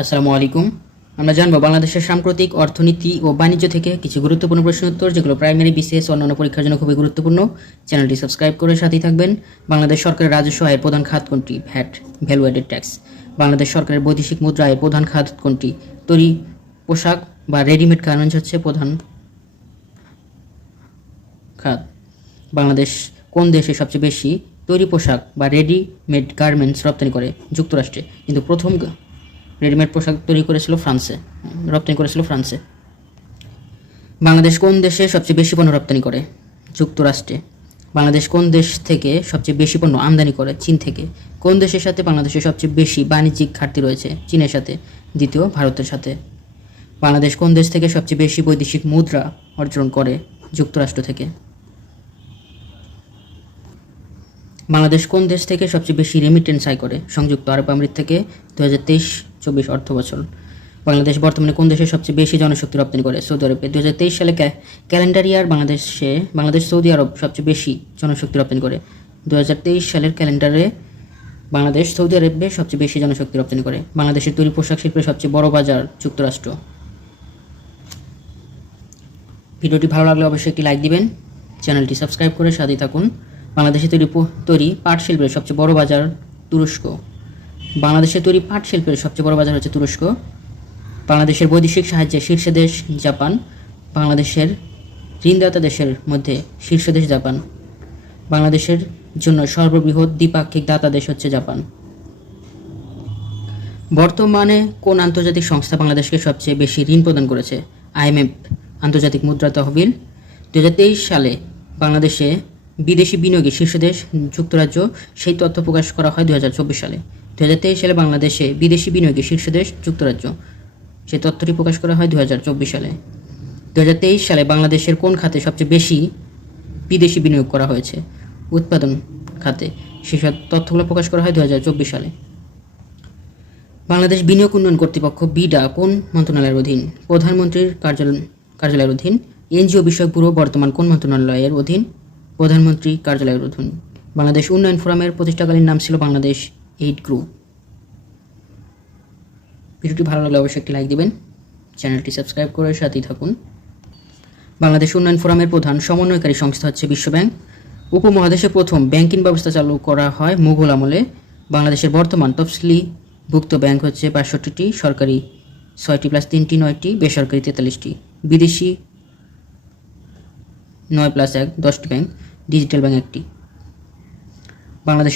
আসসালামু আলাইকুম। আমরা জানবো বাংলাদেশের সাম্প্রতিক অর্থনীতি ও বাণিজ্য থেকে কিছু গুরুত্বপূর্ণ প্রশ্ন উত্তর, যেগুলো প্রাইমারি, বিসিএস ও অন্যান্য পরীক্ষার জন্য খুবই গুরুত্বপূর্ণ। চ্যানেলটি সাবস্ক্রাইব করে সাথেই থাকবেন। বাংলাদেশ সরকারের রাজস্ব আয়ের প্রধান খাত কোনটি? VAT, value added tax. Bangladesh সরকারের বৈদেশিক মুদ্রা আয়ের প্রধান খাত কোনটি? তৈরি পোশাক বা রেডিমেড গার্মেন্টস হচ্ছে প্রধান খাত। বাংলাদেশ কোন দেশে সবচেয়ে বেশি তৈরি পোশাক বা রেডিমেড গার্মেন্টস রপ্তানি করে? যুক্তরাষ্ট্রে। কিন্তু প্রথম রেডিমেড পোশাক রপ্তানি করেছিল ফ্রান্সে। বাংলাদেশ কোন দেশে সবচেয়ে বেশি পণ্য রপ্তানি করে? যুক্তরাষ্ট্রে। বাংলাদেশ কোন দেশ থেকে সবচেয়ে বেশি পণ্য আমদানি করে? চীন থেকে। কোন দেশের সাথে বাংলাদেশের সবচেয়ে বেশি বাণিজ্যিক ঘাটতি রয়েছে? চীনের সাথে। দ্বিতীয়, ভারতের সাথে। বাংলাদেশ কোন দেশ থেকে সবচেয়ে বেশি বৈদেশিক মুদ্রা অর্জন করে? যুক্তরাষ্ট্র থেকে। বাংলাদেশ কোন দেশ থেকে সবচেয়ে বেশি রেমিটেন্স আয় করে? সংযুক্ত আরব আমিরাত থেকে 2023-24 অর্থবছর। বাংলাদেশ বর্তমানে কোন দেশে সবচেয়ে বেশি জনশক্তি রপ্তানি করে? সৌদি আরবে। 2023 সালে ক্যালেন্ডার ইয়ার বাংলাদেশ সৌদি আরব সবচেয়ে বেশি জনশক্তি রপ্তানি করে। 2023 সালের ক্যালেন্ডারে বাংলাদেশ সৌদি আরবে সবচেয়ে বেশি জনশক্তি রপ্তানি করে। বাংলাদেশের তৈরি পোশাক শিল্পের সবচেয়ে বড় বাজার যুক্তরাষ্ট্র। ভিডিওটি ভালো লাগলে অবশ্যই একটি লাইক দিবেন, চ্যানেলটি সাবস্ক্রাইব করে সাথেই থাকুন। বাংলাদেশে তৈরি পাট শিল্পের সবচেয়ে বড় বাজার তুরস্ক। বাংলাদেশে তৈরি পাট শিল্পের সবচেয়ে বড় বাজার হচ্ছে তুরস্ক। বাংলাদেশের বৈদেশিক সাহায্যের শীর্ষ দেশ জাপান। বাংলাদেশের ঋণদাতা দেশের মধ্যে শীর্ষ দেশ জাপান। বাংলাদেশের জন্য সর্ববৃহৎ দ্বিপাক্ষিক দাতা দেশ হচ্ছে জাপান। বর্তমানে কোন আন্তর্জাতিক সংস্থা বাংলাদেশকে সবচেয়ে বেশি ঋণ প্রদান করেছে? আইএমএফ, আন্তর্জাতিক মুদ্রা তহবিল। 2023 সালে বাংলাদেশে বিদেশি বিনিয়োগের শীর্ষ দেশ যুক্তরাজ্য। সেই তথ্য প্রকাশ করা হয় 2024 সালে। 2023 সালে বাংলাদেশে বিদেশি বিনিয়োগের শীর্ষ দেশ যুক্তরাজ্য। সেই তথ্যটি প্রকাশ করা হয় 2024 সালে। 2023 সালে বাংলাদেশের কোন খাতে সবচেয়ে বেশি বিদেশি বিনিয়োগ করা হয়েছে? উৎপাদন খাতে। সেসব তথ্যগুলো প্রকাশ করা হয় 2024 সালে। বাংলাদেশ বিনিয়োগ উন্নয়ন কর্তৃপক্ষ বিডা কোন মন্ত্রণালয়ের অধীন? প্রধানমন্ত্রীর কার্যালয়ের অধীন। এনজিও বিষয়ক ব্যুরো বর্তমান কোন মন্ত্রণালয়ের অধীন? প্রধানমন্ত্রী কার্যালয়ের অধীন। বাংলাদেশ উন্নয়ন ফোরামের প্রতিষ্ঠাকালীন নাম ছিল বাংলাদেশ এইড গ্রুপ। ভিডিওটি ভালো লাগলে অবশ্যই একটি লাইক দিবেন, চ্যানেলটি সাবস্ক্রাইব করে সাথেই থাকুন। বাংলাদেশ উন্নয়ন ফোরামের প্রধান সমন্বয়কারী সংস্থা হচ্ছে বিশ্বব্যাংক। উপমহাদেশে প্রথম ব্যাংকিং ব্যবস্থা চালু করা হয় মুঘল আমলে। বাংলাদেশের বর্তমান তফসিলিভুক্ত ব্যাংক হচ্ছে 62টি, সরকারি 6টি প্লাস 3টি 9টি, বেসরকারি 43টি, বিদেশি 9 প্লাস 1 10টি ব্যাংক, ডিজিটাল ব্যাংক 1টি। বাংলাদেশ